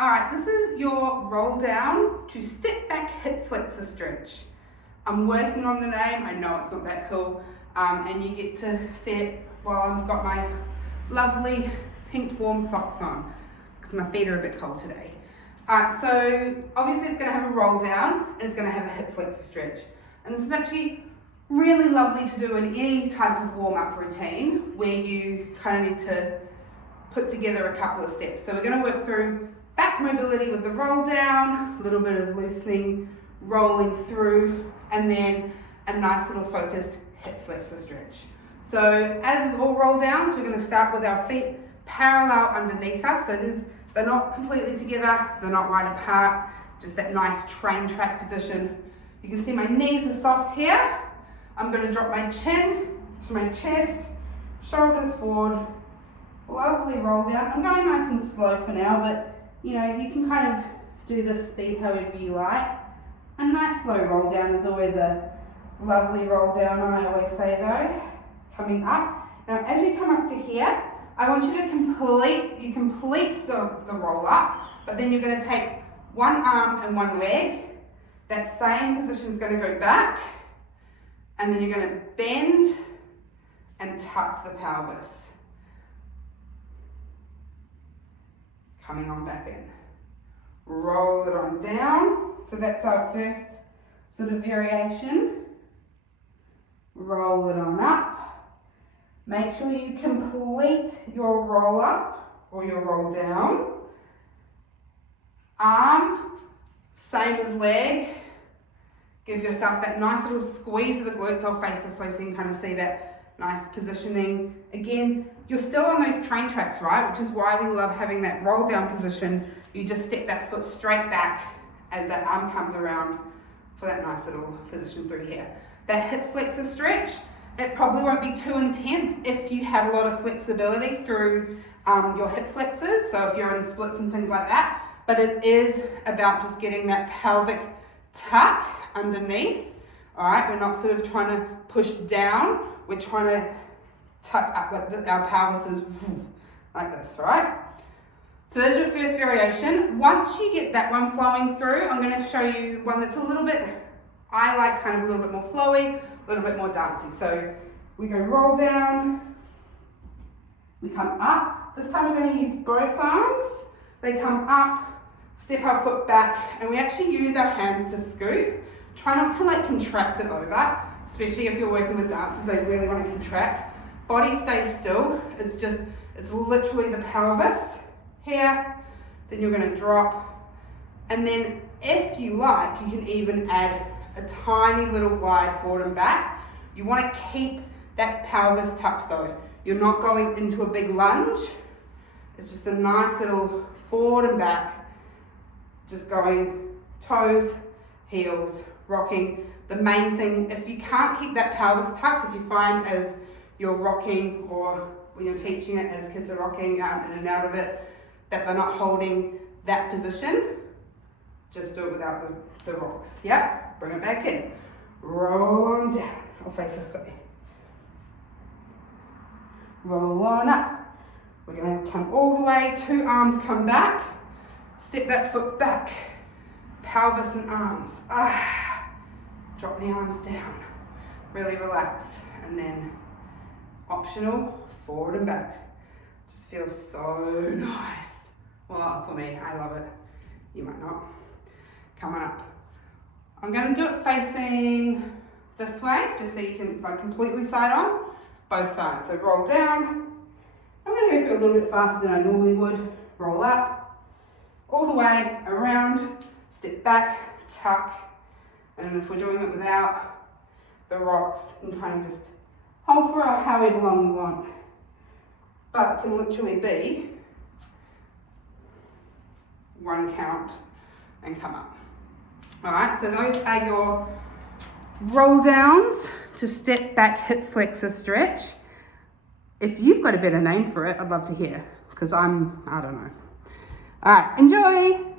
All right, this is your roll down to step back hip flexor stretch. I'm working on the name, I know it's not that cool, and you get to see it while I've got my lovely pink warm socks on, because my feet are a bit cold today. All right, so obviously it's gonna have a roll down, and it's gonna have a hip flexor stretch. And this is actually really lovely to do in any type of warm-up routine where you kind of need to put together a couple of steps. So we're gonna work through back mobility with the roll down, a little bit of loosening, rolling through, and then a nice little focused hip flexor stretch. So as with all roll downs, we're going to start with our feet parallel underneath us. So they're not completely together, they're not wide apart, just that nice train track position. You can see my knees are soft here. I'm going to drop my chin to my chest, shoulders forward, lovely roll down. I'm going nice and slow for now, but you know, you can kind of do this speed however you like. A nice slow roll down is always a lovely roll down, I always say though. Coming up. Now as you come up to here, I want you to complete the roll up, but then you're going to take one arm and one leg. That same position is going to go back, and then you're going to bend and tuck the pelvis. Coming on back in. Roll it on down. So that's our first sort of variation. Roll it on up. Make sure you complete your roll up or your roll down. Arm, same as leg. Give yourself that nice little squeeze of the glutes. I'll face this way so you can kind of see that nice positioning. Again, you're still on those train tracks, right? Which is why we love having that roll down position. You just step that foot straight back as that arm comes around for that nice little position through here. That hip flexor stretch, it probably won't be too intense if you have a lot of flexibility through your hip flexors. So if you're in splits and things like that, but it is about just getting that pelvic tuck underneath. All right, we're not sort of trying to push down. We're trying to tuck up like our pelvis is like this, right? So there's your first variation. Once you get that one flowing through, I'm going to show you one that's a little bit, I like kind of a little bit more flowy, a little bit more dancey. So we go roll down, we come up. This time we're going to use both arms. They come up, step our foot back, and we actually use our hands to scoop. Try not to like contract it over, especially if you're working with dancers, they really want to contract. Body stays still. It's literally the pelvis here. Then you're going to drop. And then if you like, you can even add a tiny little glide forward and back. You want to keep that pelvis tucked though. You're not going into a big lunge. It's just a nice little forward and back. Just going toes, heels, rocking. The main thing, if you can't keep that pelvis tucked, if you find as you're rocking or when you're teaching it as kids are rocking in and out of it, that they're not holding that position, just do it without the rocks. Yep, bring it back in. Roll on down. I'll face this way. Roll on up. We're going to come all the way, two arms come back. Step that foot back. Pelvis and arms. Drop the arms down. Really relax. And then optional, forward and back. Just feels so nice. Well, for me, I love it. You might not. Come on up. I'm going to do it facing this way, just so you can like completely side on, both sides. So roll down. I'm going to go through a little bit faster than I normally would. Roll up, all the way around, step back, tuck. And if we're doing it without the rocks, you can kind of just hold for however long you want. But it can literally be one count and come up. All right, so those are your roll downs to step back hip flexor stretch. If you've got a better name for it, I'd love to hear, because I don't know. All right, enjoy.